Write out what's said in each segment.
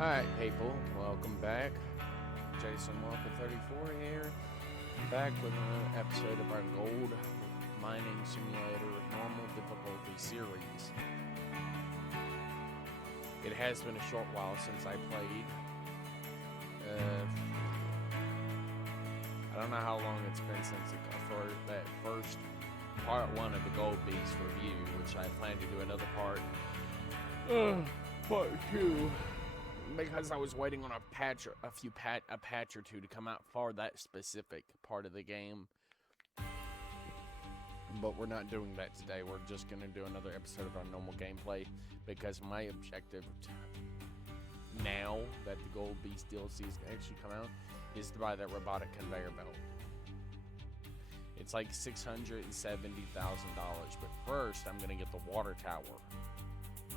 Alright, people, welcome back. Jason Walker 34 here, back with another episode of our Gold Mining Simulator Normal Difficulty series. It has been a short while since I played. I don't know how long it's been since for that first part 1 of the Gold Beast review, which I plan to do another part. Part 2. Because I was waiting on a patch or two to come out for that specific part of the game. But we're not doing that today. We're just going to do another episode of our normal gameplay. Because my objective now that the Gold Beast DLC is actually come out is to buy that robotic conveyor belt. It's like $670,000. But first, I'm going to get the water tower.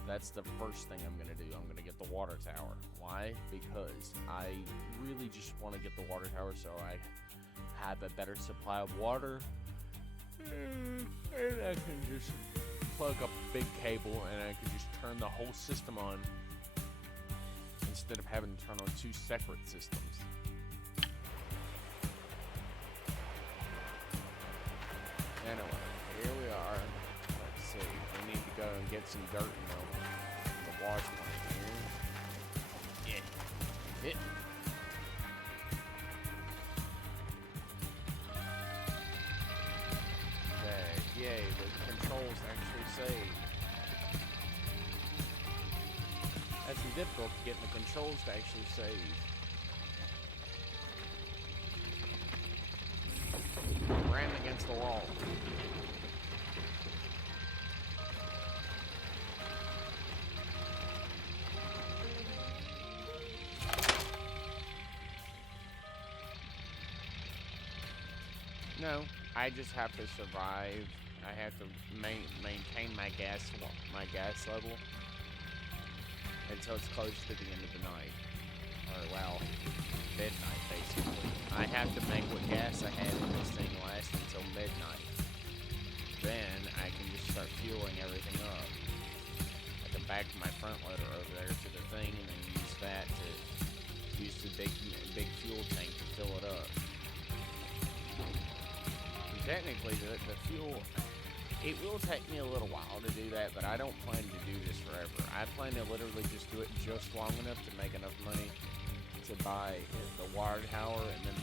That's the first thing I'm going to do. I'm going to get the water tower. Why? Because I really just want to get the water tower so I have a better supply of water. And I can just plug up a big cable and I can just turn the whole system on instead of having to turn on 2 separate systems. Anyway, here we are. Let's see. We need to go and get some dirt in the wash plant here. Yeah. Hit. Okay. Yay, the controls actually save. That's some difficult getting the controls to actually save. Ran against the wall. No, I just have to survive. I have to maintain my gas level until it's close to the end of the night. Or, well, midnight, basically. I have to make what gas I had in this thing last until midnight. Then, I can just start fueling everything up. I can back my front loader over there to the thing and then use that to use the big fuel tank to fill it up. Technically, the fuel, it will take me a little while to do that, but I don't plan to do this forever. I plan to literally just do it just long enough to make enough money to buy the water tower and then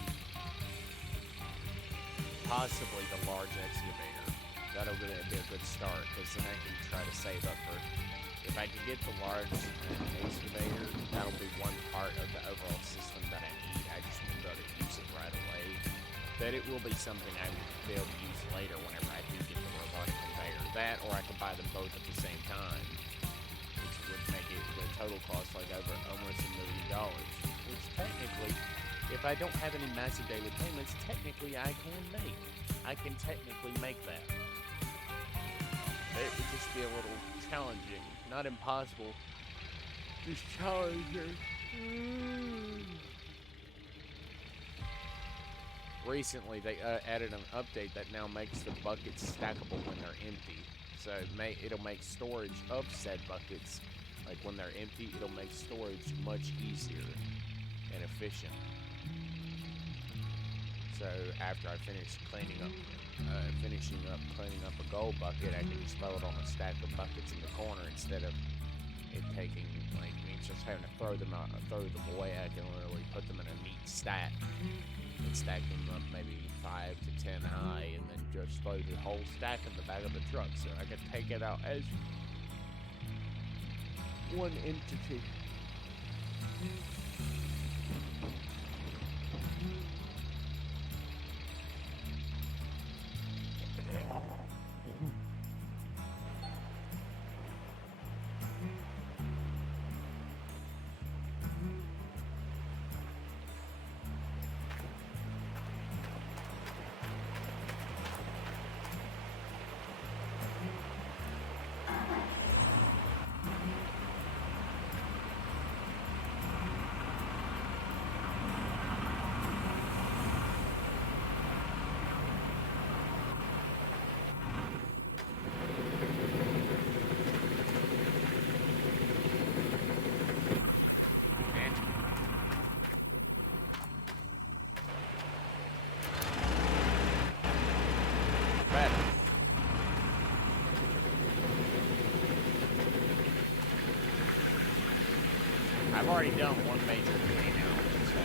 possibly the large excavator. That'll be a good start, because then I can try to save up for, if I can get the large excavator, that'll be one part of the overall system that I need. I just won't be able to use it right away. But it will be something I will be able to use later whenever I do get the robotic conveyor. That, or I could buy them both at the same time, which would make it the total cost like over almost $1 million. Which technically, if I don't have any massive daily payments, technically I can make. I can technically make that. But it would just be a little challenging, not impossible, just challenging. Recently, they added an update that now makes the buckets stackable when they're empty. So it'll make storage of said buckets, like when they're empty, it'll make storage much easier and efficient. So after I finish finishing up cleaning up a gold bucket, I can just throw it on a stack of buckets in the corner instead of it taking, like, me just having to throw them away. I can literally put them in a neat stack and stack them up maybe 5 to 10 high, and then just throw the whole stack in the back of the truck, so I can take it out as one entity. I've already done one major clean out, so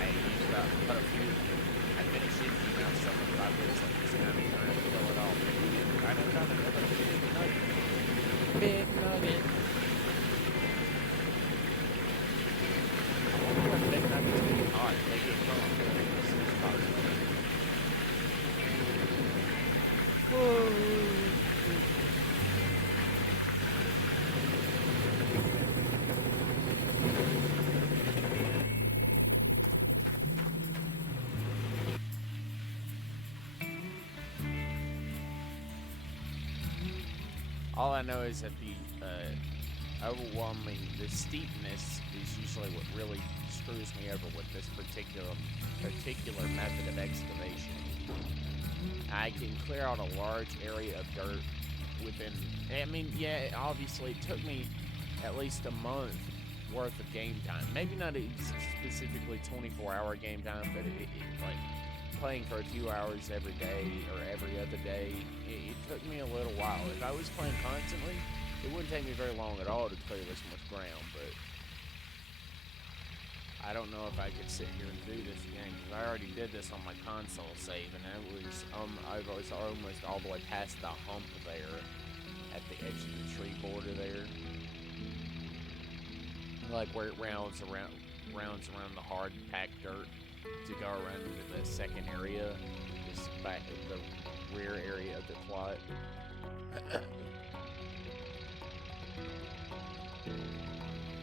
I used up, put a few, I finished emptying out some of the buckets, and just kind of trying to fill it all. I done got another big nugget. Big nugget. I wonder what big nuggets get hot. They get cold. All I know is that the the steepness is usually what really screws me over with this particular method of excavation. I can clear out a large area of dirt within, I mean, yeah, obviously it took me at least a month worth of game time. Maybe not specifically 24-hour game time, but like playing for a few hours every day or every other day, it took me a little while. If I was playing constantly, it wouldn't take me very long at all to clear this much ground, but I don't know if I could sit here and do this again, because I already did this on my console save, and I was almost all the way past the hump there at the edge of the tree border there. Like where it rounds around the hard packed dirt to go around into the second area, just back in the rear area of the plot.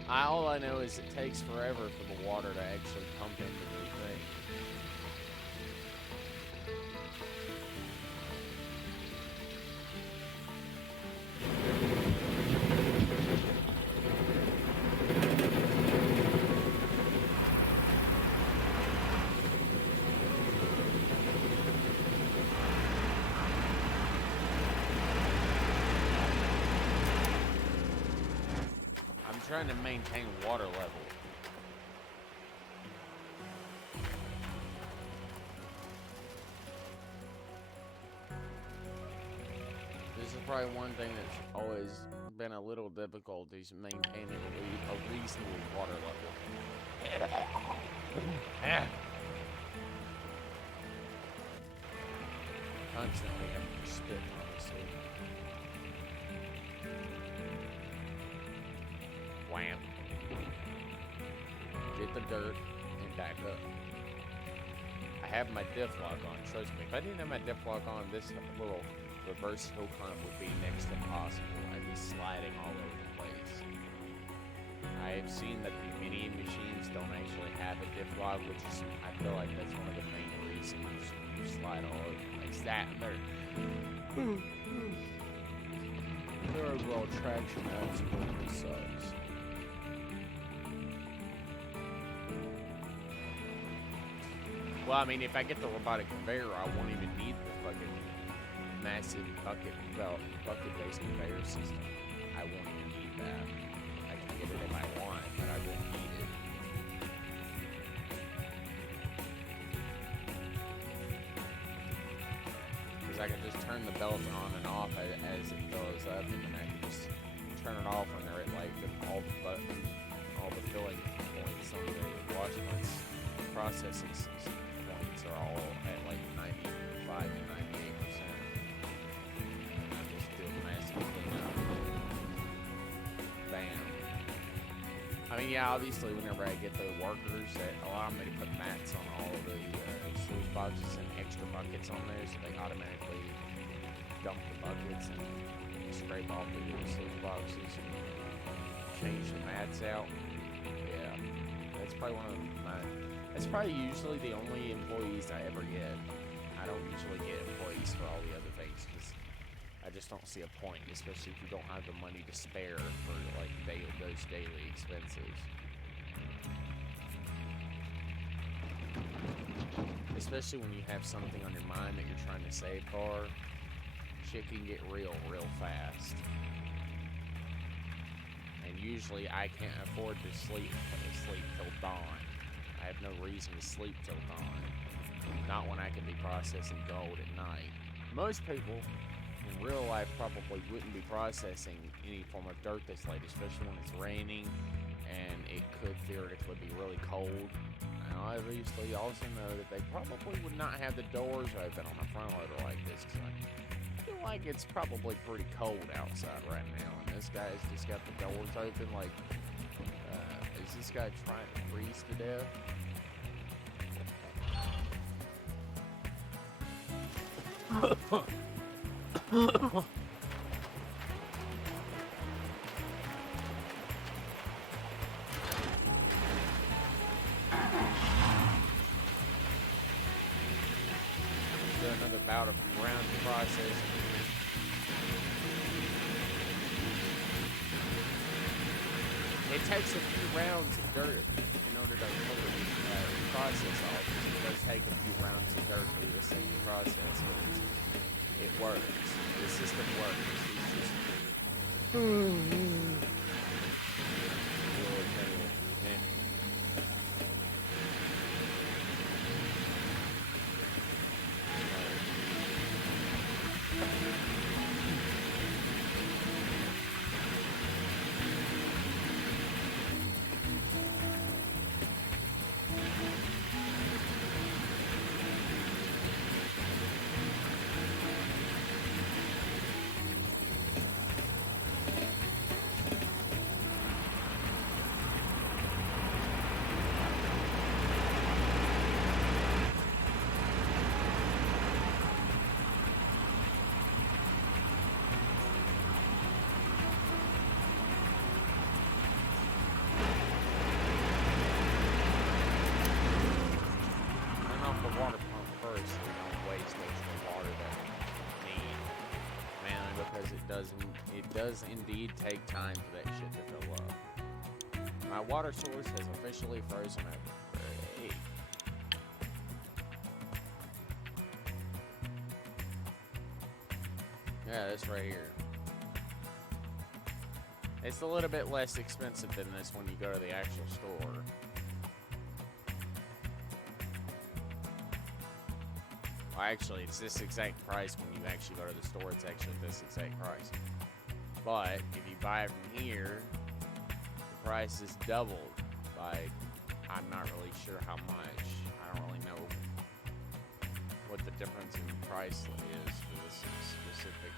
All I know is it takes forever for the water to actually pump into the thing. Trying to maintain water level. This is probably one thing that's always been a little difficult, is maintaining a reasonable water level. Constantly having to spit, honestly. Wham. Get the dirt and back up. I have my diff lock on, trust me. If I didn't have my diff lock on, this little reverse hill climb would be next to impossible. I'd be sliding all over the place. I have seen that the mini machines don't actually have a diff lock, which is, I feel like that's one of the main reasons you slide all over the place. That and their overall traction absolutely sucks. Well, I mean, if I get the robotic conveyor, I won't even need the fucking massive bucket-based conveyor system. I won't even need that. I can get it if I want, but I won't need it. Because I can just turn the belt on and off as it goes up, and then I can just turn it off when they're at like all the filling points on the wash points processing system. Are all at like 95 to 98%. And I just do a massive cleanup. Bam. I mean, yeah, obviously, whenever I get the workers that allow me to put mats on all of the sluice boxes and extra buckets on there, so they automatically dump the buckets and scrape off the sluice boxes and change the mats out. Yeah, that's probably one of my. That's probably usually the only employees I ever get. I don't usually get employees for all the other things because I just don't see a point, especially if you don't have the money to spare for like those daily expenses. Especially when you have something on your mind that you're trying to save for, shit can get real fast. And usually I can't afford to sleep till dawn. I have no reason to sleep till dawn. Not when I can be processing gold at night. Most people in real life probably wouldn't be processing any form of dirt this late, especially when it's raining and it could theoretically be really cold. I obviously also know that they probably would not have the doors open on a front loader like this, because I feel like it's probably pretty cold outside right now, and this guy's just got the doors open. Like, is this guy trying to freeze to death? Do another bout of ground processing. It takes a few rounds of dirt in order to fully process all this. It does take a few rounds of dirt for the second process, but it works. The system works. It's just water pump first, so we don't waste extra water that we need. Mainly because it does indeed take time for that shit to fill up. My water source has officially frozen over. Great. Yeah, this right here. It's a little bit less expensive than this when you go to the actual store. Well, actually, it's this exact price when you actually go to the store. It's actually this exact price. But if you buy it from here, the price is doubled by, I'm not really sure how much. I don't really know what the difference in price is for this specific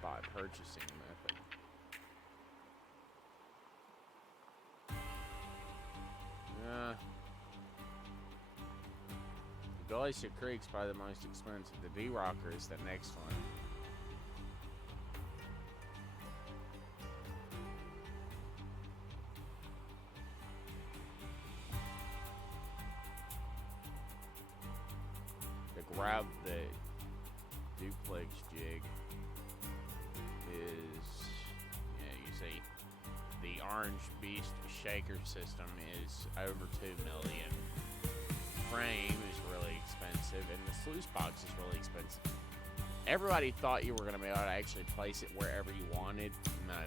by purchasing method. Glacier Creek's probably the most expensive. The D-Rocker is the next one. The duplex jig is, yeah, you see, the Orange Beast shaker system is over $2 million. Frame is really expensive, and the sluice box is really expensive. Everybody thought you were going to be able to actually place it wherever you wanted. No.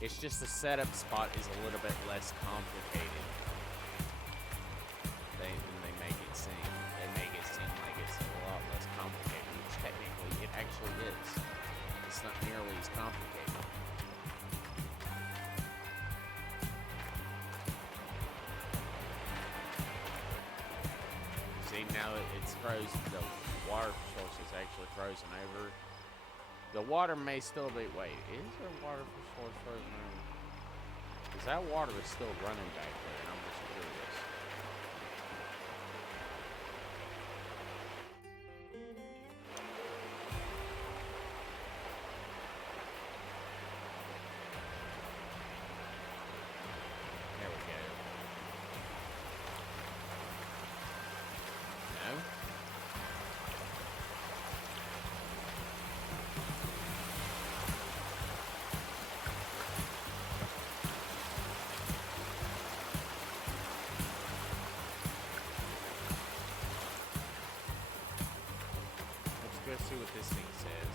It's just the setup spot is a little bit less complicated than they make it seem. They make it seem like it's a lot less complicated, which technically it actually is. It's not nearly as complicated. See, now it's frozen. The water source is actually frozen over. The water may still be. Wait, is there water source frozen over? Because that water is still running back there. I'm just curious. There we go. No? Let's see what this thing says.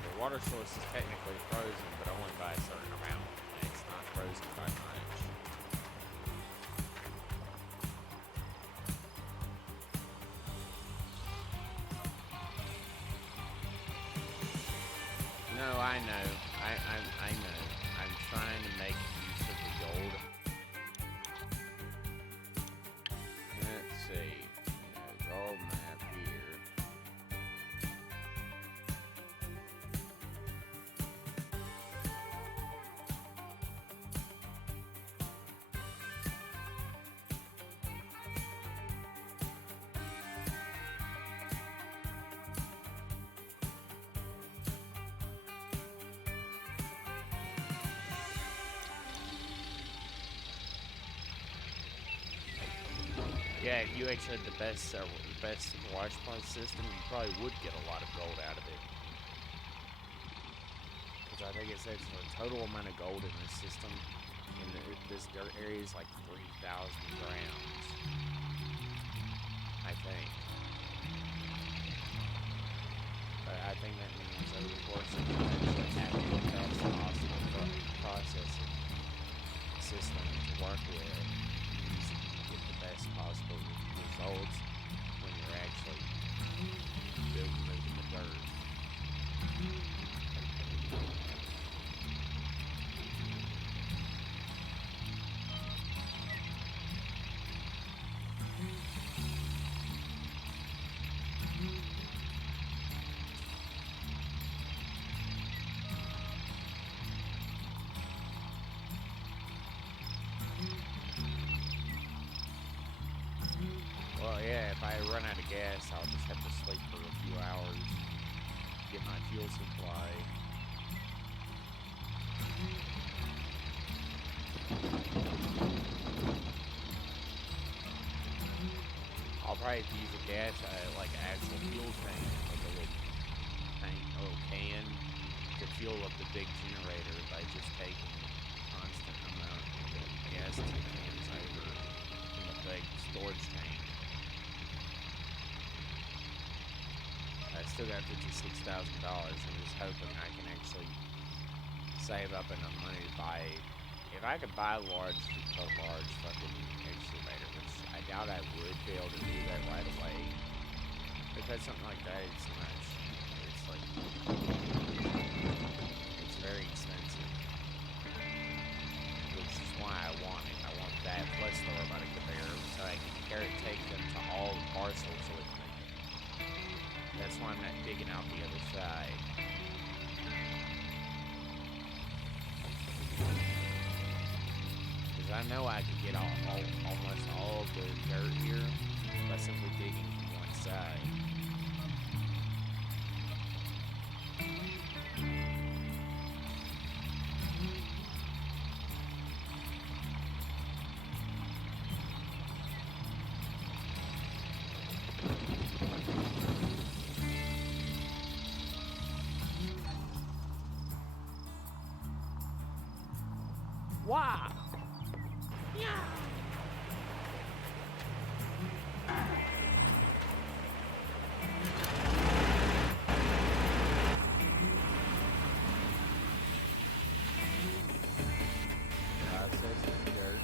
The water source is technically frozen, but only by a certain amount. It's not frozen by much. No, I know. I know. I'm trying to make use of the gold. Let's see. Gold map here. Yeah, if you actually had the best watch point system, you probably would get a lot of gold out of it. Because I think it says the total amount of gold in this system in this dirt area is like 3,000 grams. I think. But I think that means over the course of time, actually having the best possible processing system to work with, get the best possible results when you're actually moving the dirt. Well, yeah, if I run out of gas, I'll just have to sleep for a few hours, get my fuel supply. I'll probably use a gas, like an actual fuel tank, like a little tank, a little can, to fuel up the big generator by just taking a constant amount of gas cans over from the big storage tank. I still got $56,000. I'm just hoping I can actually save up enough money to buy. If I could buy a large fucking excavator, which I doubt I would be able to do that right away, because something like that is not cheap. It's like it's very expensive, which is why I want it. I want that plus the robotic conveyor so I can take them to all the parcels with me. That's why I'm not digging out the other side. Because I know I could get almost all of the dirt here by simply digging from one side. Wow! Yeah! Processing dirt.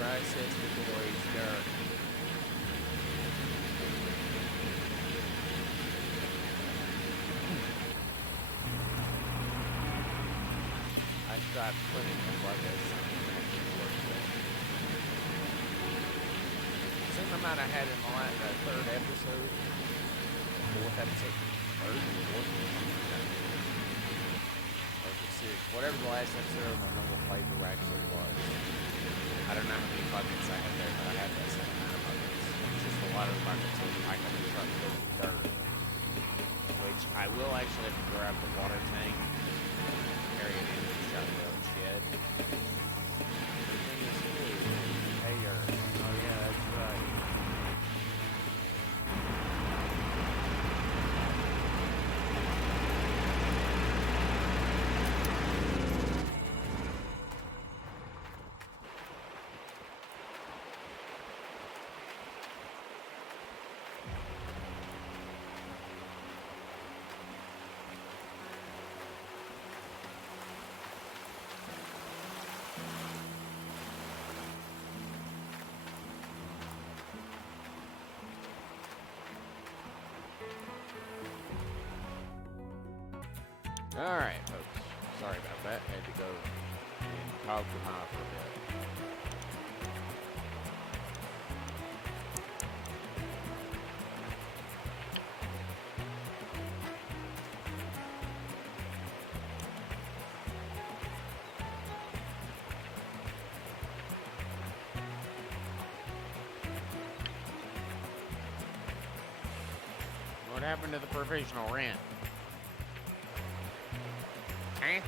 Process the glorious dirt. I tried putting it like a something that actually works with. Same amount I had in the third episode, fourth episode, third, fourth, or the sixth, whatever the last episode of my normal playthrough actually was. I don't know how many buckets I have there, but I have that same amount of buckets. It's just a lot of buckets so I can truck full of dirt. Which I will actually have to grab the water tank, carry it in the shotgun shed. Everything is blue. Hey, oh yeah, that's right. Alright, folks. Sorry about that. Had to go and talk to Ma for a bit. What happened to the provisional rent? Huh?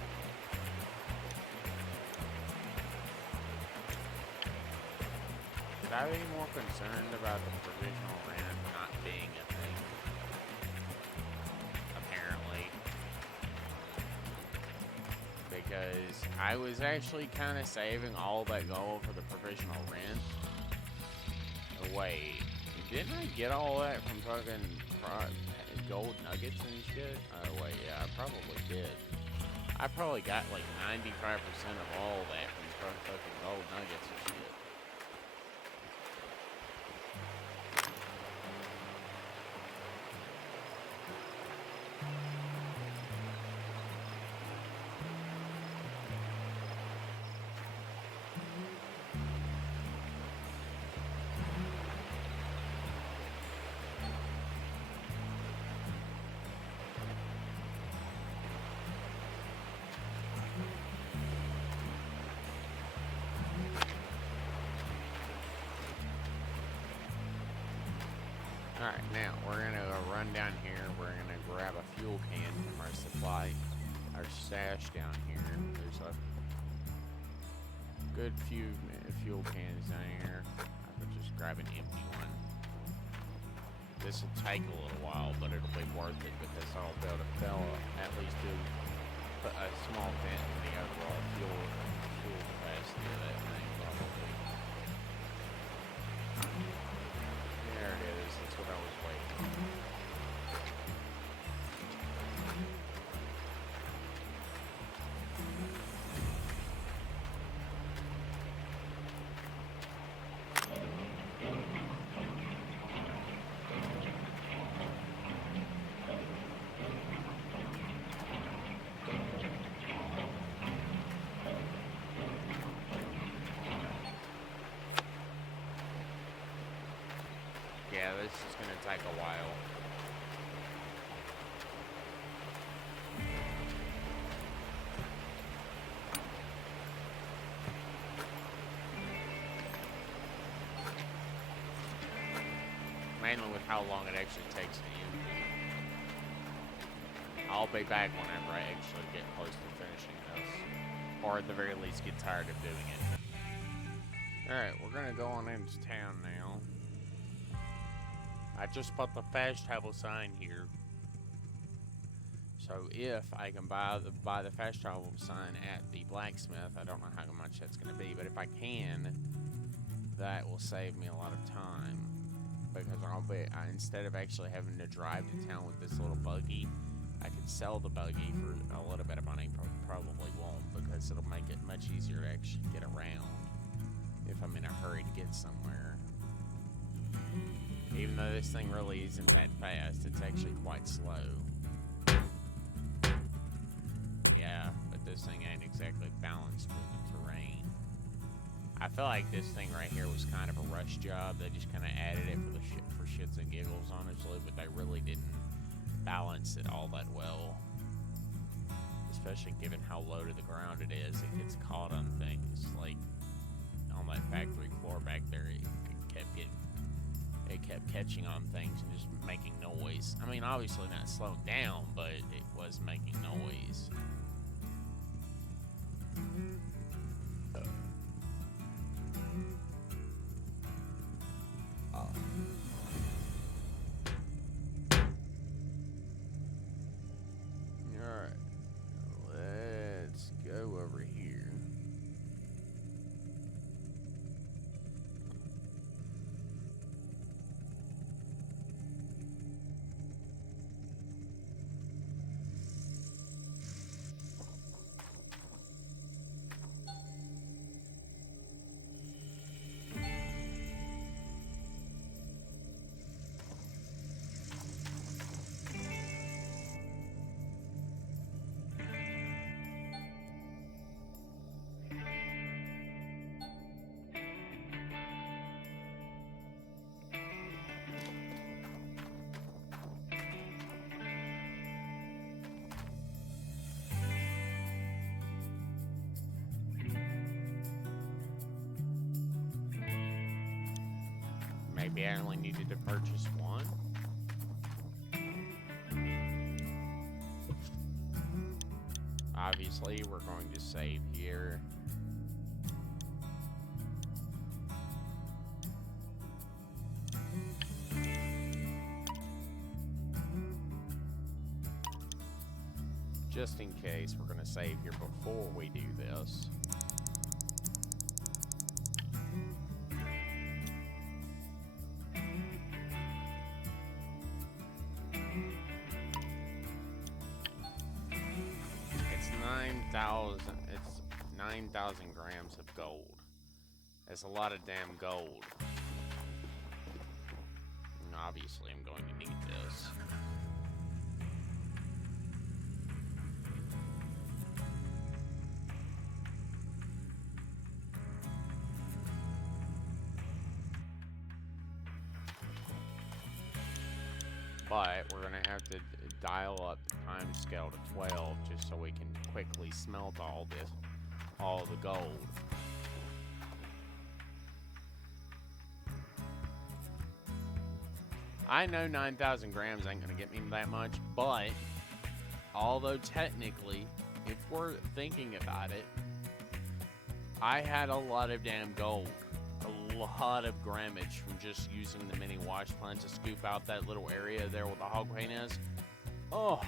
Should I be more concerned about the provisional rent not being a thing? Apparently. Because I was actually kind of saving all that gold for the provisional rent. Oh, wait. Didn't I get all that from fucking gold nuggets and shit? Oh, wait, yeah, I probably did. I probably got like 95% of all that from fucking gold nuggets and shit. Alright, now we're gonna run down here. We're gonna grab a fuel can from our supply, our stash down here. There's a good few fuel cans down here. I could just grab an empty one. This will take a little while, but it'll be worth it because I'll be able to at least do a small dent in the overall fuel capacity of that thing, probably. There it is. That's what I was waiting. Yeah, this is gonna take a while. Mainly with how long it actually takes to empty. I'll be back whenever I actually get close to finishing this. Or at the very least get tired of doing it. Alright, we're gonna go on into town now. I just put the fast travel sign here. So if I can buy the fast travel sign at the blacksmith, I don't know how much that's going to be, but if I can, that will save me a lot of time. Because instead of actually having to drive to town with this little buggy, I could sell the buggy for a little bit of money. Probably won't, because it'll make it much easier to actually get around if I'm in a hurry to get somewhere. Even though this thing really isn't that fast, it's actually quite slow. Yeah, but this thing ain't exactly balanced with the terrain. I feel like this thing right here was kind of a rush job. They just kind of added it for shits and giggles, honestly, but they really didn't balance it all that well. Especially given how low to the ground it is. It gets caught on things, like on that factory floor back there. It kept catching on things and just making noise. I mean, obviously not slowing down, but it was making noise. Alright, let's go over here. Maybe I only needed to purchase one. Obviously, we're going to save here. Just in case, we're going to save here before we do this. It's 9,000 grams of gold. That's a lot of damn gold. And obviously, I'm going to need this. But we're going to have to dial up the time scale to 12 just so we can quickly smelt all the gold. I know 9,000 grams ain't going to get me that much, but although technically, if we're thinking about it, I had a lot of damn gold. A lot of grammage from just using the mini wash plant to scoop out that little area there where the hog paint is. Oh,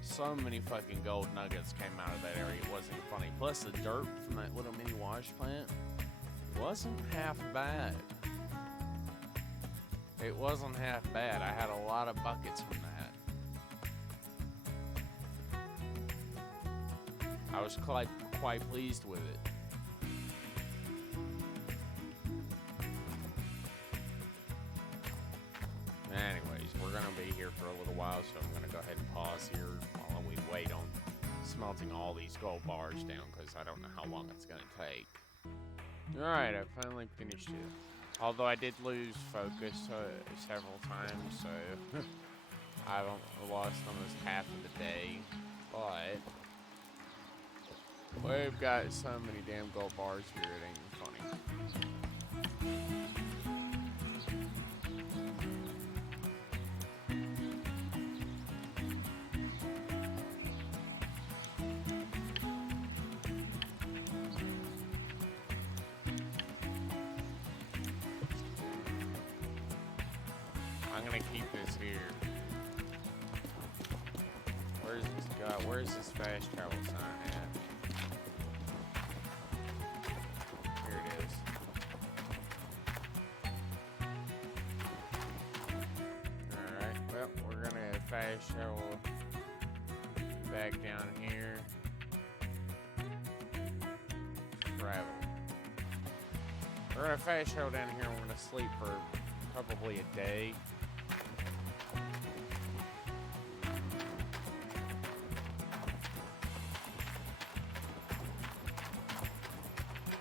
so many fucking gold nuggets came out of that area. It wasn't funny. Plus the dirt from that little mini wash plant wasn't half bad. It wasn't half bad. I had a lot of buckets from that. I was quite pleased with it. Anyways, we're going to be here for a little while, so I'm going to go ahead and pause here while we wait on smelting all these gold bars down, because I don't know how long it's going to take. Alright, I finally finished it. Although I did lose focus several times, so I've lost almost half of the day. But we've got so many damn gold bars here, it ain't even funny. I'm gonna keep this here. Where's this guy? Where's this fast travel sign at? Here it is. Alright, well, we're gonna fast travel back down here. Travel. We're gonna fast travel down here and we're gonna sleep for probably a day.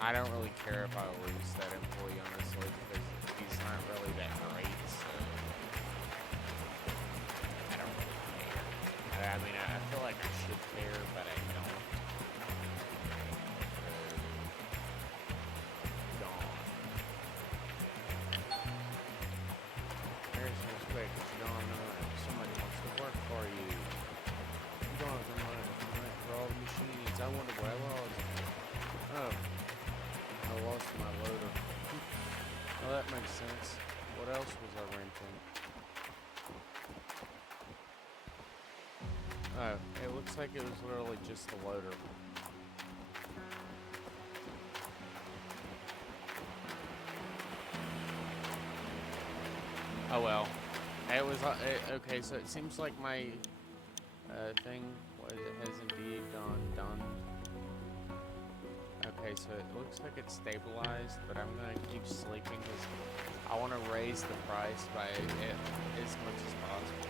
I don't really care if I lose that employee, honestly, because he's not really that great, so I don't really care. I mean, I feel like I should care, but I don't. Gone. There's no quick, but you don't know if somebody wants to work for you. You don't have the money for all the machines. I wonder where I lost. Oh. I lost my loader. Oh, that makes sense. What else was I renting? Oh, it looks like it was literally just the loader. Oh well. It was okay. So it seems like my thing has indeed gone done. Okay, so it looks like it's stabilized, but I'm gonna keep sleeping because I want to raise the price by as much as possible.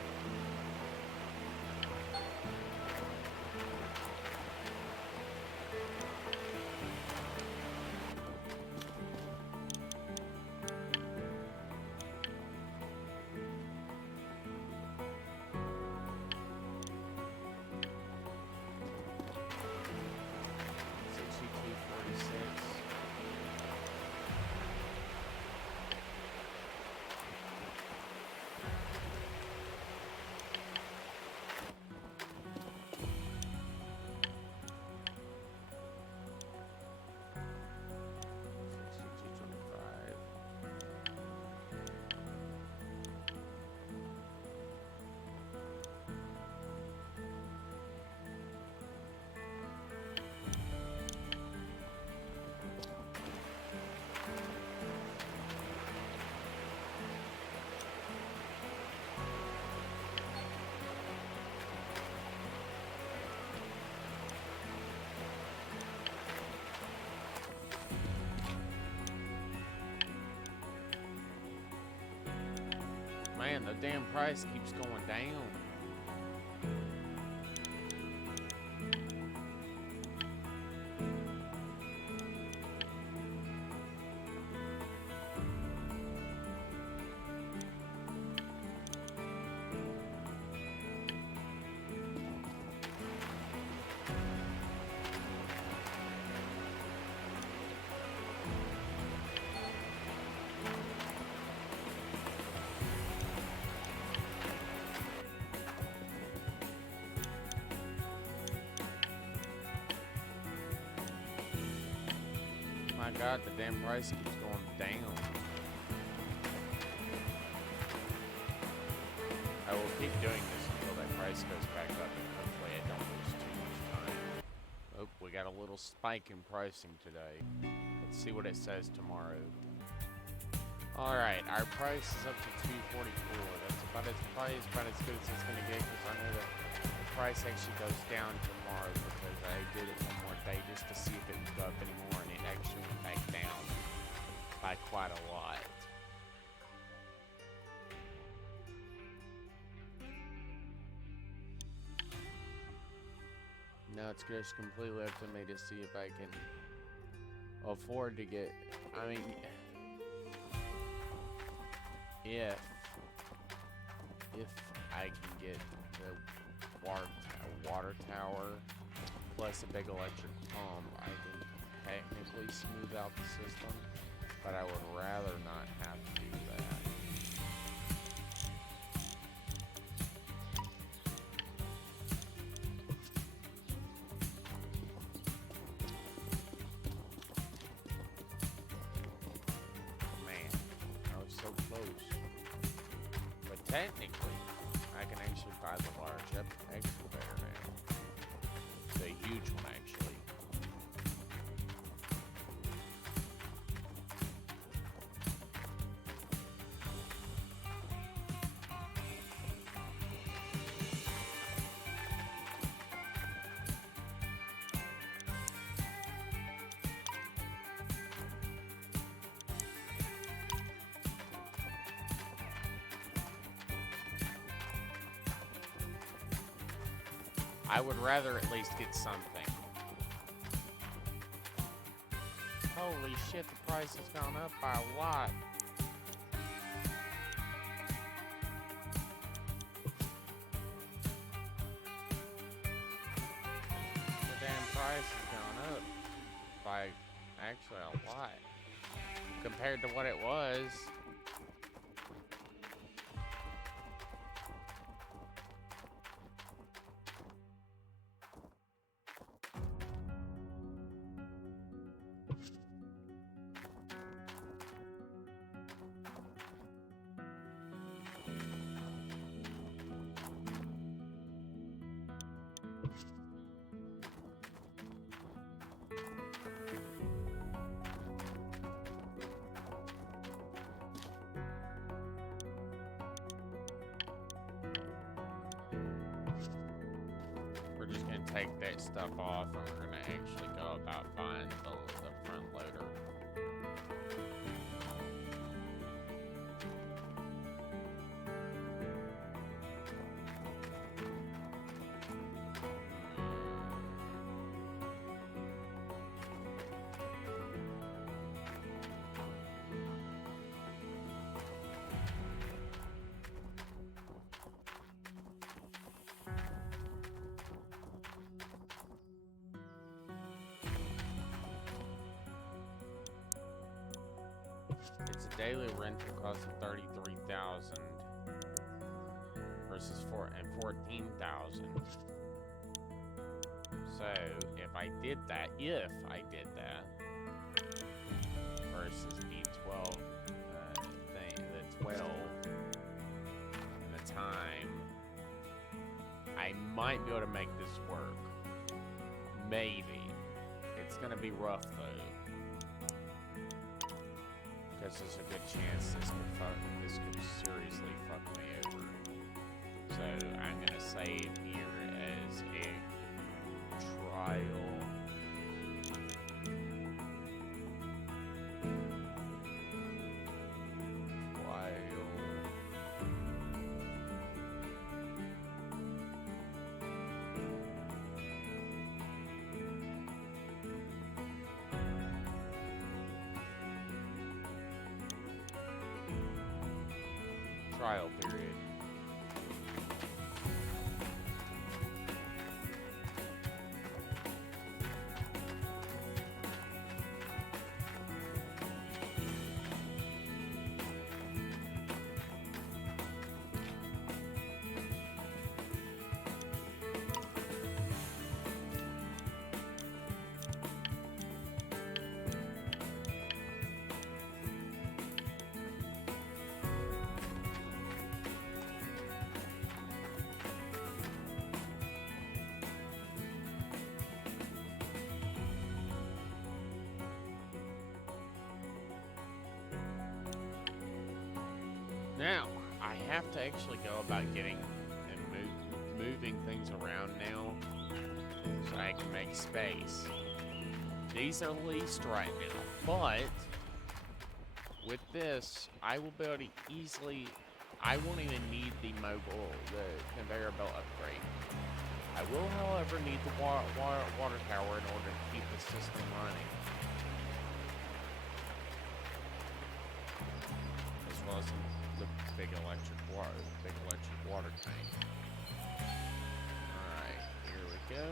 Man, the damn price keeps going down. My God, the damn price keeps going down. I will keep doing this until that price goes back up, and hopefully I don't lose too much time. Oh, we got a little spike in pricing today. Let's see what it says tomorrow. Alright, our price is up to $2.44. That's probably about as good as it's going to get, because I know that the price actually goes down tomorrow, because I did it one more day just to see if it would go up anymore, and it actually went back down by quite a lot. Now it's just completely up to me to see if I can afford to get, I mean, if I can get the water tower plus a big electric pump, I can technically smooth out the system, but I would rather not have to do that. Man, I was so close. But technically, I can actually buy the large excavator now. The huge one, actually. I would rather at least get something. Holy shit, the price has gone up by a lot. The damn price has gone up by actually a lot compared to what it was. We're just gonna take that stuff off, and we're gonna actually go about buying the front loader. It's a daily rental cost of $33,000 versus $14,000. So if I did that, versus the 12 the 12 and the time, I might be able to make this work. Maybe. It's gonna be rough though. Because there's a good chance this could seriously fuck me over. So I'm gonna save here as a trial. trial period. Now, I have to actually go about getting and moving things around now so I can make space. These are leased right now, but with this, I will be able to easily, I won't even need the conveyor belt upgrade. I will, however, need the water tower in order to keep the system running. As well as the big electric water tank. Alright, here we go.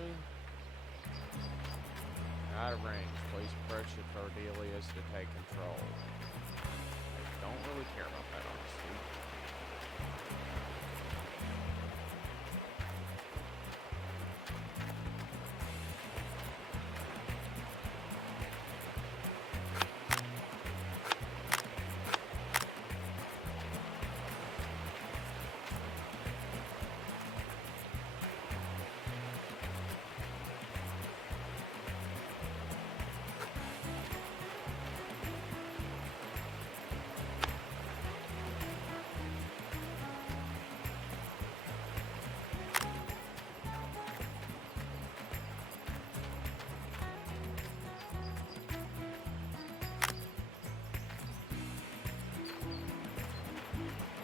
Out of range. Please pressure Cordelius to take control. I don't really care about that, honestly.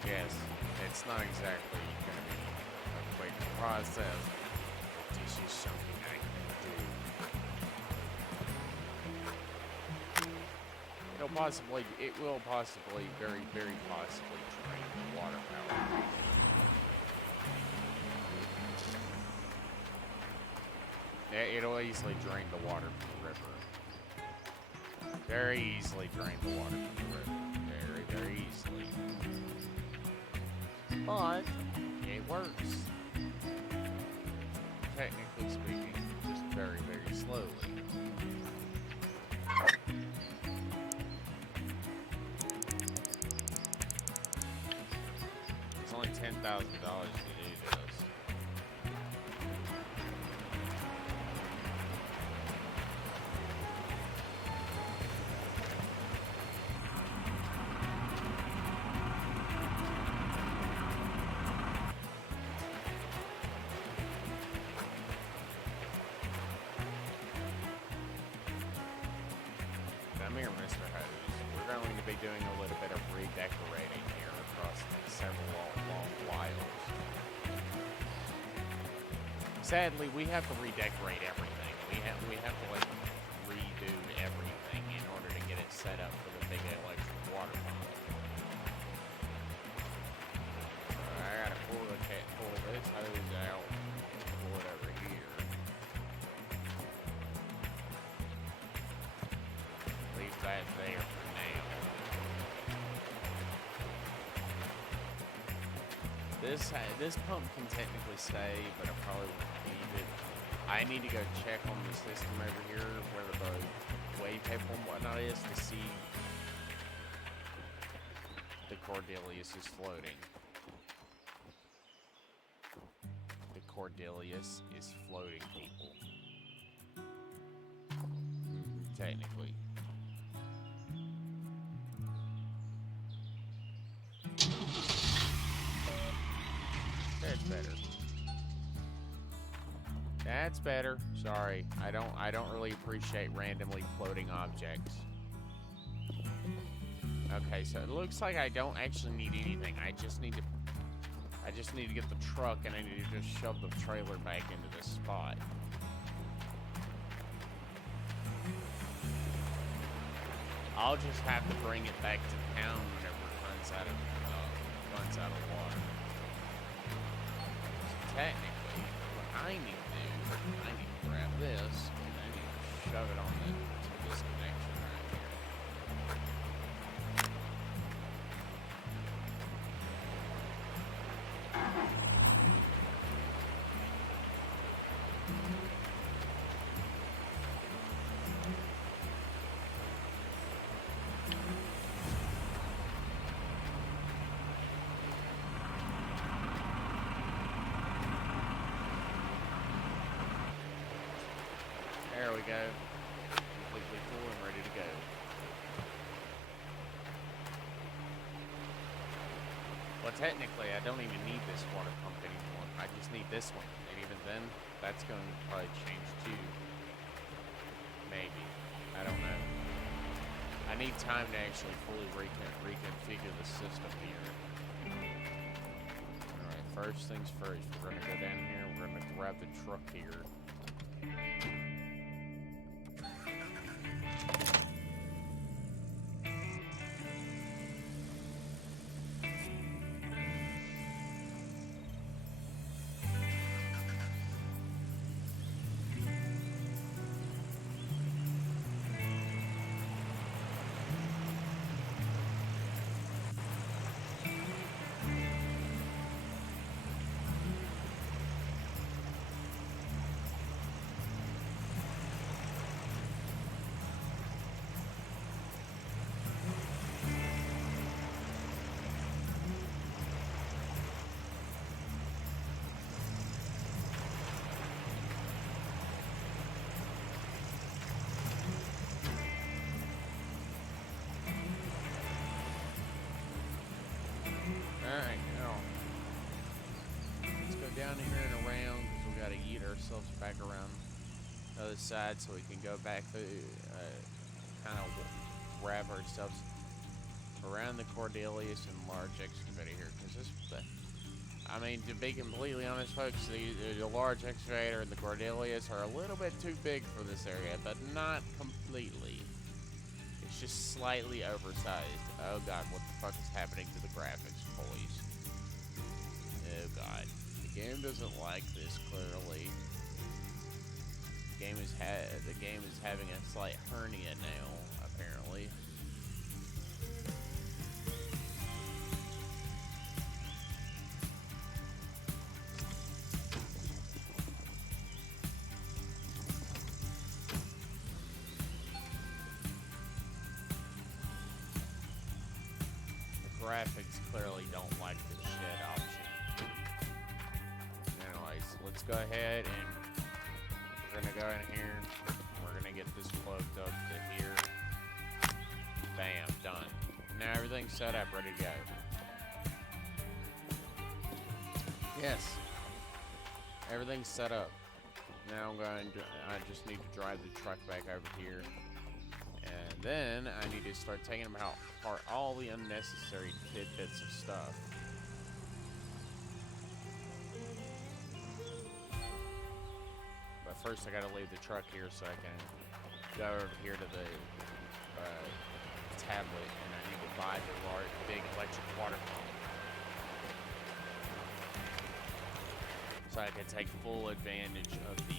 Yes, it's not exactly going to be a quick process, but this is something I can do. It will possibly, very, very possibly drain the water power. Yeah, it'll easily drain the water from the river. Very easily drain the water from the river. Very, very easily. But it works. Technically speaking, just very, very slowly. It's only $10,000 to do this. Come here, Mr. Hose. We're going to be doing a little bit of redecorating here across several long whiles. Sadly, we have to redecorate everything. We have to like redo everything in order to get it set up for the big electric water pump. So I gotta pull this hose out, pull it over here. Leave that there for now. This pump can technically stay, but I probably won't need it. I need to go check on the system over here where the wave table and whatnot is to see the Cordelius is floating. The Cordelius is floating, people. Technically. That's better. That's better. Sorry, I don't really appreciate randomly floating objects. Okay, so it looks like I don't actually need anything. I just need to get the truck and I need to just shove the trailer back into this spot. I'll just have to bring it back to town whenever it runs out of runs out of water. So technically, what I need to do, I need to grab this, and I need to shove it on to this connection right here. There we go. Completely full and ready to go. Well, technically, I don't even need this water pump anymore. I just need this one. And even then, that's going to probably change too. Maybe. I don't know. I need time to actually fully reconfigure the system here. Alright, first things first. We're going to go down here. We're going to grab the truck here. Alright, now let's go down here and around because we got to yeet ourselves back around the other side so we can go back through, kind of wrap ourselves around the Cordelius and large excavator here. Because this, I mean, to be completely honest, folks, the large excavator and the Cordelius are a little bit too big for this area, but not completely. It's just slightly oversized. Oh god, what the fuck is happening to the graphics, boys? Oh god. The game doesn't like this, clearly. The game is having a slight hernia now, apparently. Graphics clearly don't like the shed option. Anyways, let's go ahead and we're gonna go in here. We're gonna get this plugged up to here. Bam, done. Now everything's set up, ready to go. Yes, everything's set up. Now I just need to drive the truck back over here. And then I need to start taking apart all the unnecessary tidbits of stuff. But first I gotta leave the truck here so I can go over here to the tablet, and I need to buy the big electric water pump. So I can take full advantage of the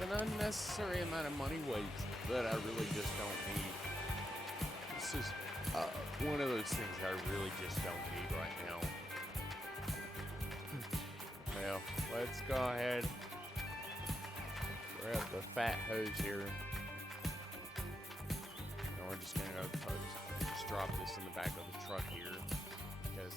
It's an unnecessary amount of money waste that I really just don't need. This is one of those things I really just don't need right now. Well, let's go ahead, grab the fat hose here. And we're just gonna go just drop this in the back of the truck here because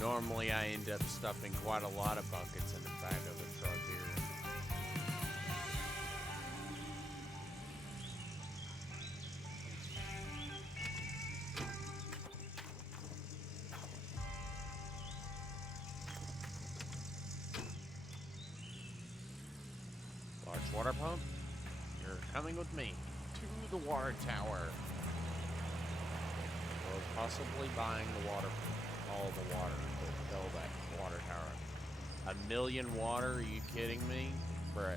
normally I end up stuffing quite a lot of buckets in the back of the truck here. Water pump, you're coming with me to the water tower. Or possibly buying the water, all the water to fill that water tower. 1,000,000 water? Are you kidding me? Bruh.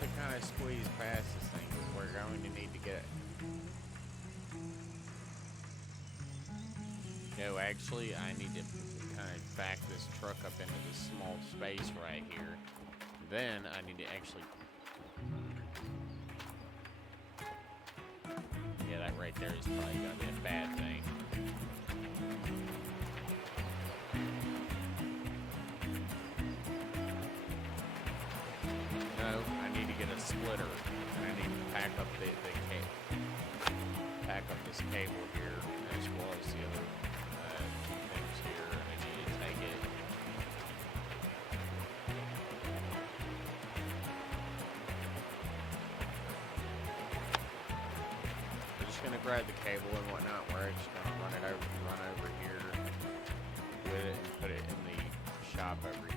To kind of squeeze past this thing, we're going to need to get it. No, actually, I need to kind of back this truck up into this small space right here. Then I need to actually... Yeah, that right there is probably going to be a bad thing. No, I need to get a splitter, and I need to pack up the cable. Pack up this cable here, as well as the other things here, and I need to take it. We're just gonna grab the cable and whatnot. We're just gonna run over here with it, and put it in the shop over here.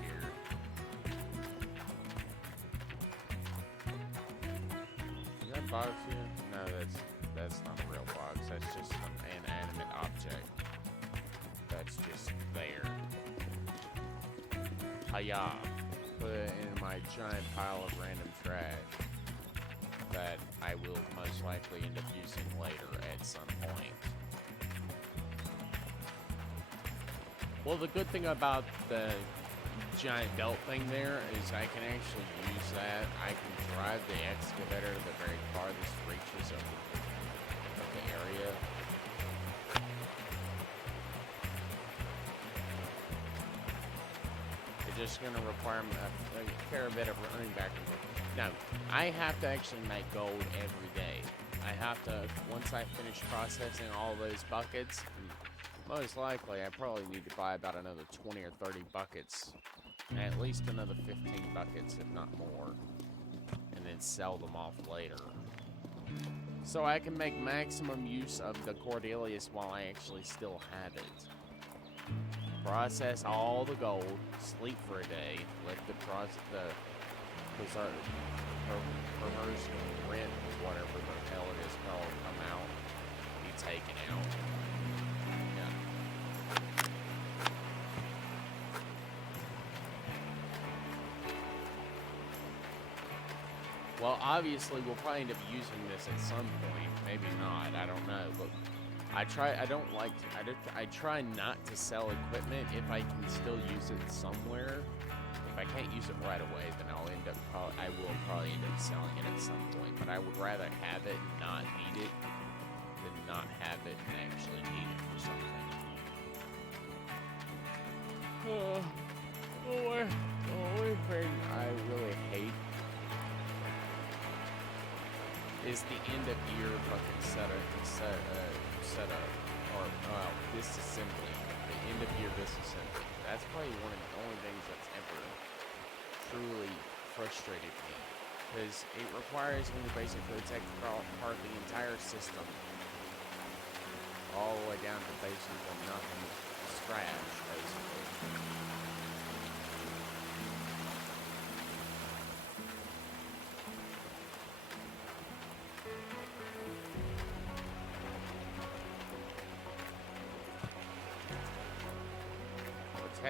Box here? No, that's not a real box. That's just some inanimate object. That's just there. Hiya! Put it in my giant pile of random trash that I will most likely end up using later at some point. Well, the good thing about the giant belt thing there is I can actually use that. I can drive the excavator to the very farthest reaches of the area. It's just going to require a fair bit of running back and forth. Now, I have to actually make gold every day. I have to, once I finish processing all those buckets, most likely I probably need to buy about another 20 or 30 buckets. At least another 15 buckets, if not more, and then sell them off later. So I can make maximum use of the Cordelius while I actually still have it. Process all the gold, sleep for a day, let the perversion rent, whatever the hell it is called, come out, be taken out. Well, obviously, we'll probably end up using this at some point. Maybe not. I don't know. But I try not to sell equipment if I can still use it somewhere. If I can't use it right away, then I will probably end up selling it at some point. But I would rather have it and not need it than not have it and actually need it for something. The only thing I really hate is the end of year fucking setup, or disassembly. The end of year disassembly. That's probably one of the only things that's ever truly frustrated me, because it requires me to basically take apart the entire system, all the way down to basically nothing, scratch, basically.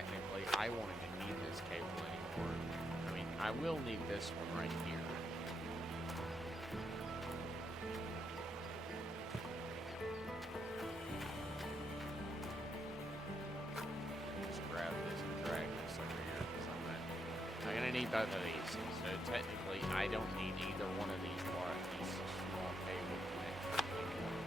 technically, I won't even need this cable anymore. I mean, I will need this one right here. Just grab this and drag this over here, because I'm gonna need both of these. So technically, I don't need either one of these small cable connections anymore.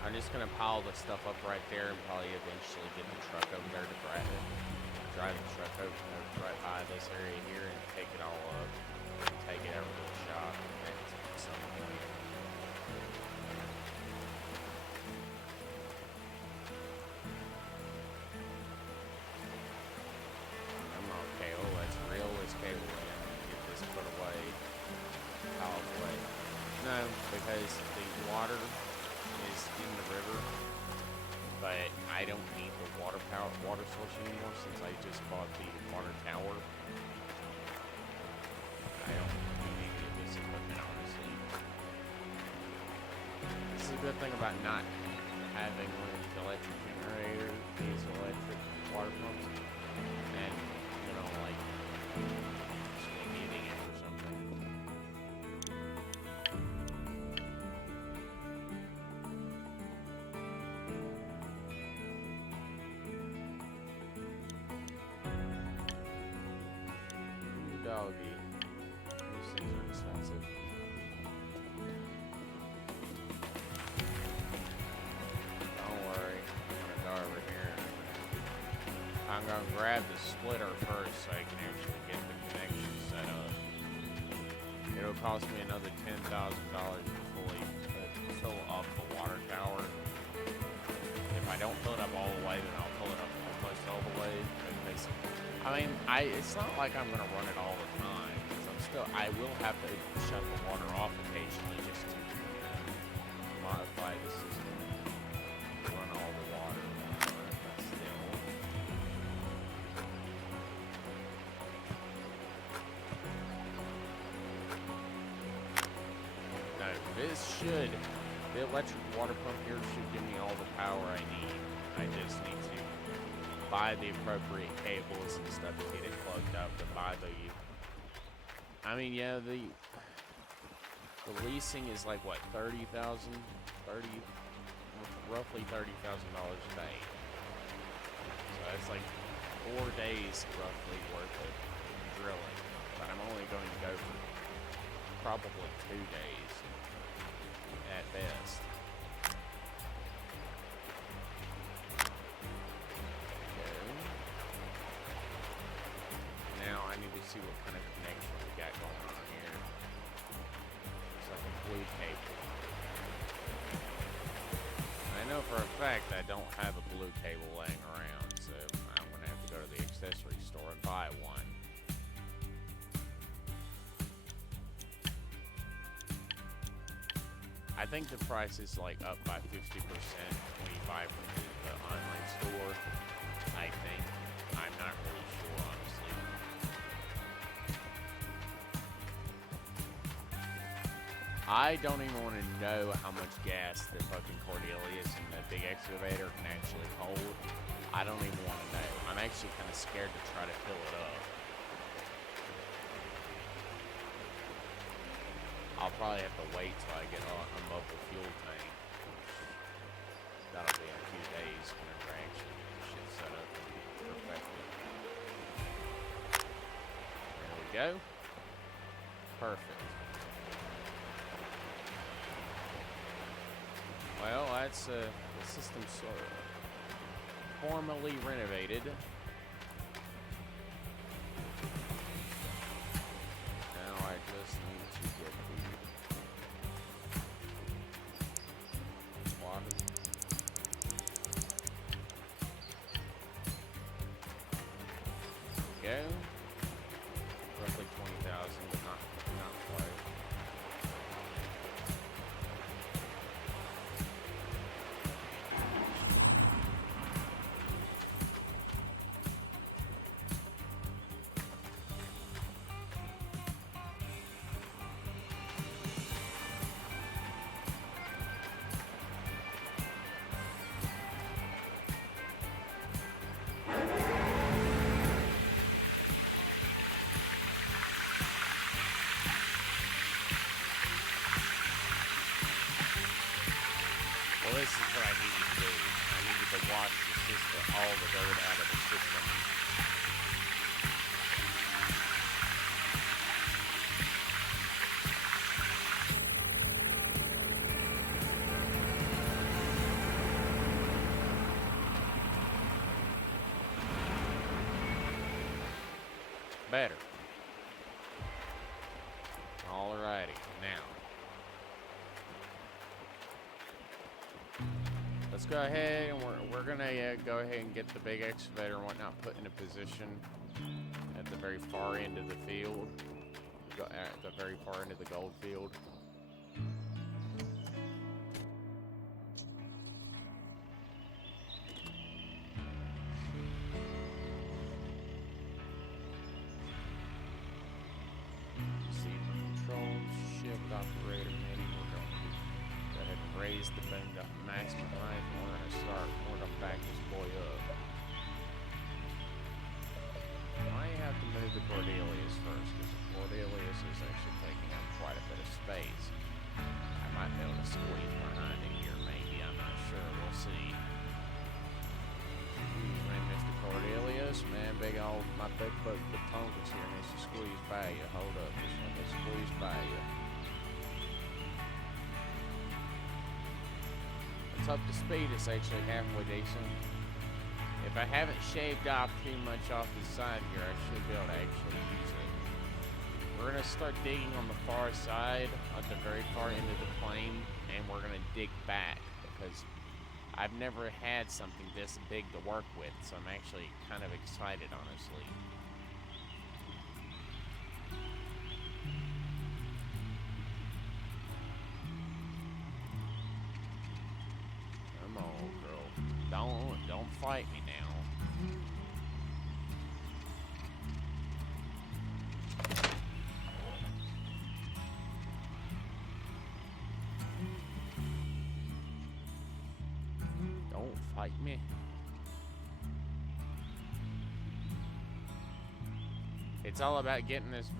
I'm just gonna pile the stuff up right there and probably eventually get the truck over there to grab it. Drive the truck over right by this area here and pick it all up. And take it over to the shop at some point. Come on, cable. Let's reel this cable in and get this put away. Piled away. No, because the water is in the river, but I don't need the water source anymore since I just bought the water tower. I don't need any of this equipment, honestly. This is a good thing about not having one of these electric generators, these electric water pumps, and, you know, like, just needing it for something. Doggy. These things are expensive. Don't worry. I'm gonna go over here. I'm gonna grab the splitter first so I can actually get the connection set up. It'll cost me another $10,000 to fully fill up the water tower. If I don't fill it up all the way, then I'll fill it up almost all the way. I mean, it's not like I'm gonna run it all the time. I will have to shut the water off occasionally just to modify the system. Run all the water. But still. No, the electric water pump here should give me all the power I need. I just need to buy the appropriate cables and stuff to get it plugged up, to buy the, I mean, yeah, the leasing is like, what, roughly $30,000 a day. So that's like 4 days roughly worth of drilling, but I'm only going to go for probably 2 days at best. Now I need to see what kind of connection we got going on here. It's like a blue cable. I know for a fact I don't have a blue cable laying around, so I'm going to have to go to the accessory store and buy one. I think the price is like up by 50% when you buy from the online store. I think. I'm not really sure, honestly. I don't even want to know how much gas the fucking Cordelius and the big excavator can actually hold. I don't even want to know. I'm actually kind of scared to try to fill it up. I'll probably have to wait till I get a mobile fuel tank. That'll be in a few days whenever I actually get the shit set up and perfected. There we go. Perfect. Well, that's the system's formally renovated. Now I just need to get the water. Go. Roughly 20,000, but not quite. wash the system, all the dirt out of the system. Better. Alrighty, now. Let's go ahead and we're gonna go ahead and get the big excavator and whatnot put in a position at the very far end of the field. At the very far end of the gold field. Operator menu, we're going to go ahead and raise the bend up maximum height, and we're going to back this boy up. I have to move the Cordelius first, because the Cordelius is actually taking up quite a bit of space. I might be able to squeeze behind it here, maybe, I'm not sure, we'll see. Man, Mr. Cordelius, man, my big Batonkas here needs to squeeze by you. Hold up, just let me squeeze by you. It's up to speed, it's actually halfway decent. If I haven't shaved off too much off the side here, I should be able to actually use it. We're going to start digging on the far side, at the very far end of the plane, and we're going to dig back, because I've never had something this big to work with, so I'm actually kind of excited, honestly. Don't fight me now. Don't fight me. It's all about getting this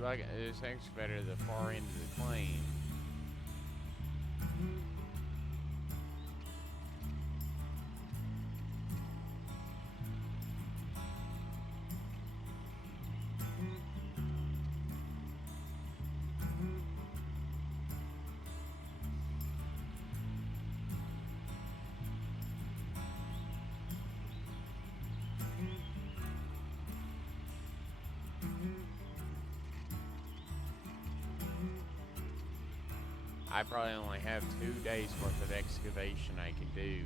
excavator to the far end of the plane. I probably only have 2 days worth of excavation I can do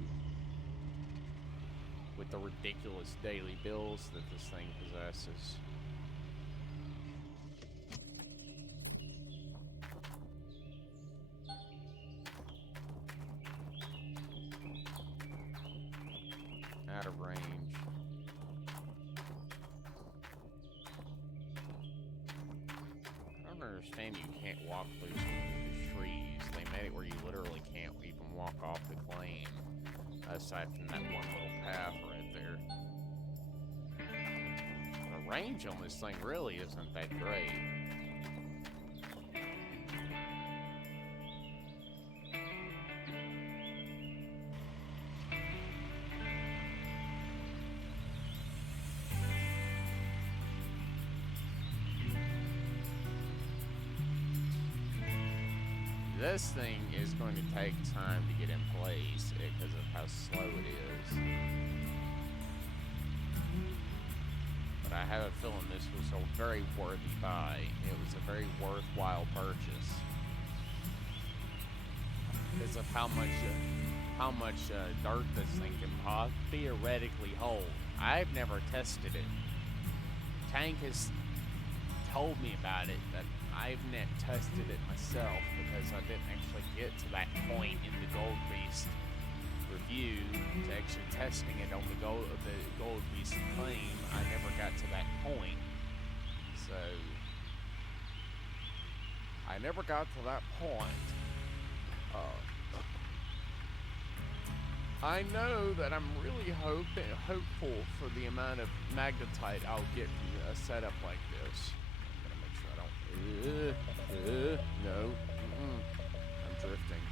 with the ridiculous daily bills that this thing possesses. Out of range. I don't understand you can't walk through some trees. They made it where you literally can't even walk off the claim, aside from that one little path right there. The range on this thing really isn't that great. This thing is going to take time to get in place because of how slow it is. But I have a feeling this was a very worthy buy. It was a very worthwhile purchase because of how much dirt this thing can theoretically hold. I've never tested it. Tank has told me about it, but I've not tested it myself because I didn't actually get to that point in the Gold Beast review to actually testing it on the Gold Beast claim. I never got to that point, so I never got to that point. I know that I'm really hopeful for the amount of magnetite I'll get from a setup like this. No. I'm drifting.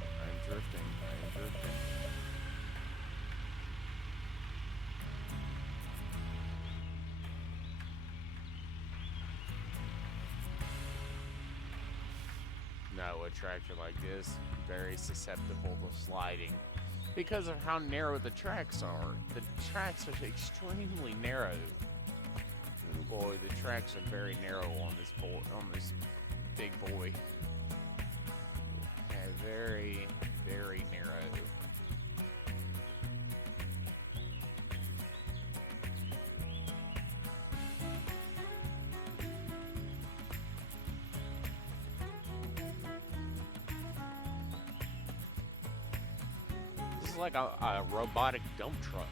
know a tractor like this very susceptible to sliding because of how narrow the tracks are. The tracks are extremely narrow. Oh boy, the tracks are very narrow on this big boy. Yeah, very, very narrow. This is like a robotic dump truck.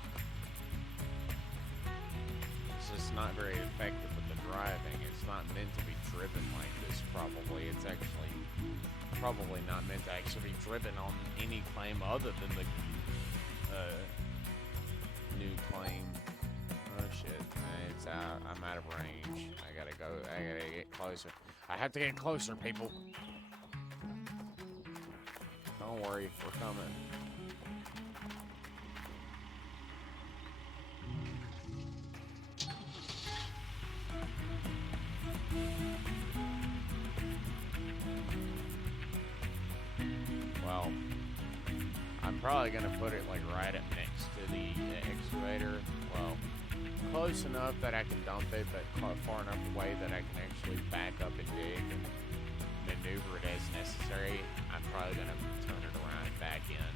It's just not very effective with the driving. It's not meant to be driven like this, probably. It's actually probably not meant to actually be driven on any claim other than the new claim. Oh shit, it's out. I'm out of range. I gotta go. I gotta get closer. I have to get closer, people. Don't worry, we're coming. Well, I'm probably gonna put it like right up next to the excavator. Well, close enough that I can dump it, but far enough away that I can actually back up and dig and maneuver it as necessary. I'm probably gonna turn it around and back in.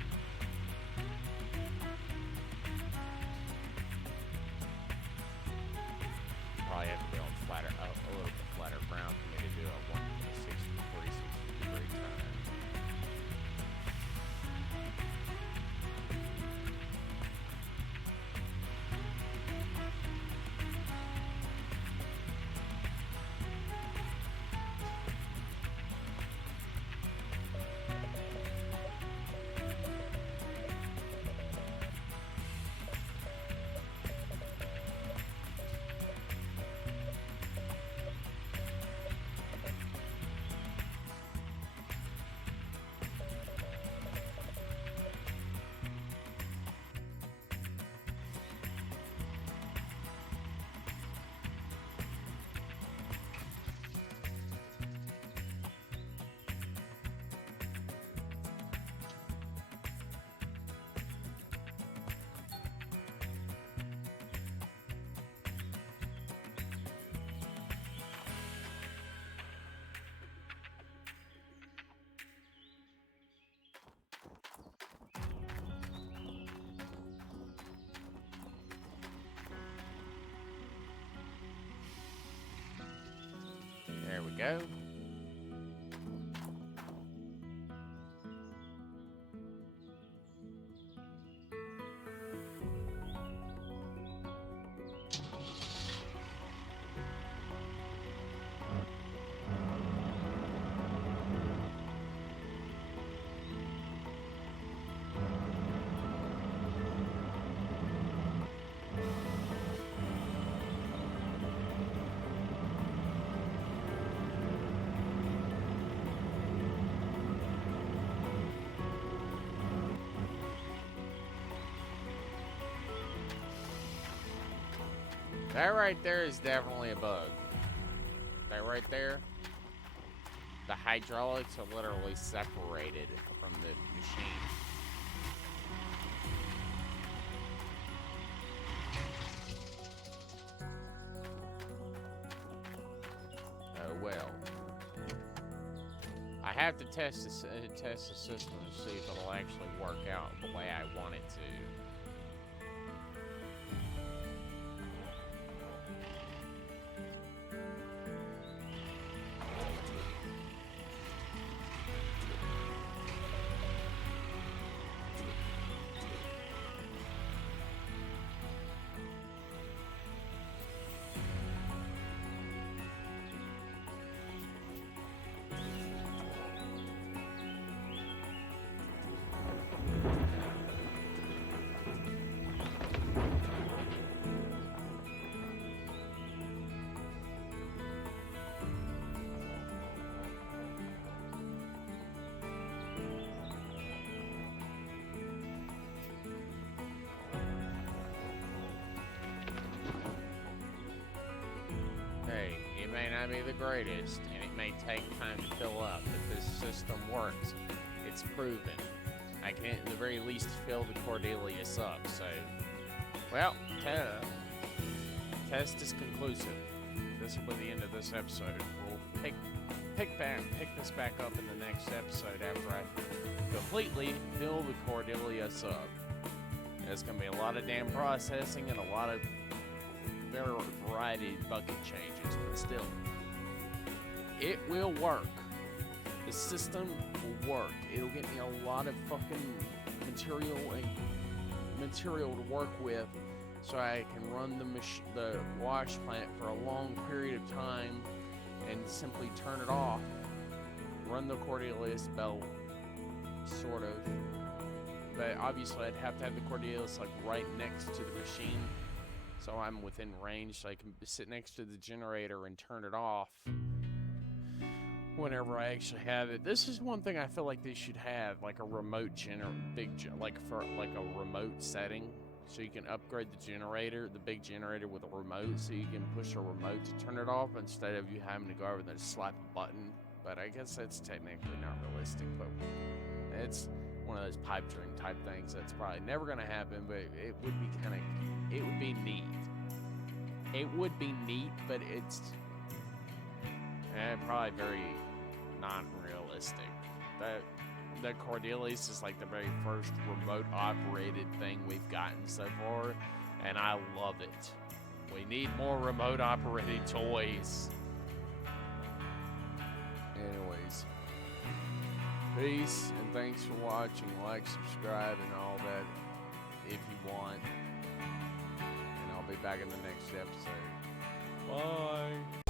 Probably have to be on flatter, a little bit flatter ground for me to do a 360 degree turn. There we go. That right there is definitely a bug. That right there, the hydraulics are literally separated from the machine. Oh well. I have to test the system to see if it'll actually work out the way I want it to. Hey, it may not be the greatest, and it may take time to fill up, but this system works. It's proven. I can, at the very least, fill the Cordelius up. So, well, test is conclusive. This will be the end of this episode. We'll pick this back up in the next episode after I completely fill the Cordelius up. There's going to be a lot of damn processing and a lot of variety bucket changes, but still, it will work. The system will work. It'll get me a lot of fucking material to work with, so I can run the wash plant for a long period of time and simply turn it off. Run the Cordelius belt, sort of. But obviously, I'd have to have the Cordelius like right next to the machine, so I'm within range, so I can sit next to the generator and turn it off whenever I actually have it. This is one thing I feel like they should have, like a remote for a remote setting, so you can upgrade the generator, the big generator, with a remote, so you can push a remote to turn it off instead of you having to go over there and slap a button. But I guess that's technically not realistic, but it's one of those pipe dream type things that's probably never going to happen, but it would be neat. It would be neat, but it's probably very non-realistic. The Cordelius is like the very first remote operated thing we've gotten so far, and I love it. We need more remote operated toys. Anyways, peace, and thanks for watching. Like, subscribe, and all that if you want. And I'll be back in the next episode. Bye.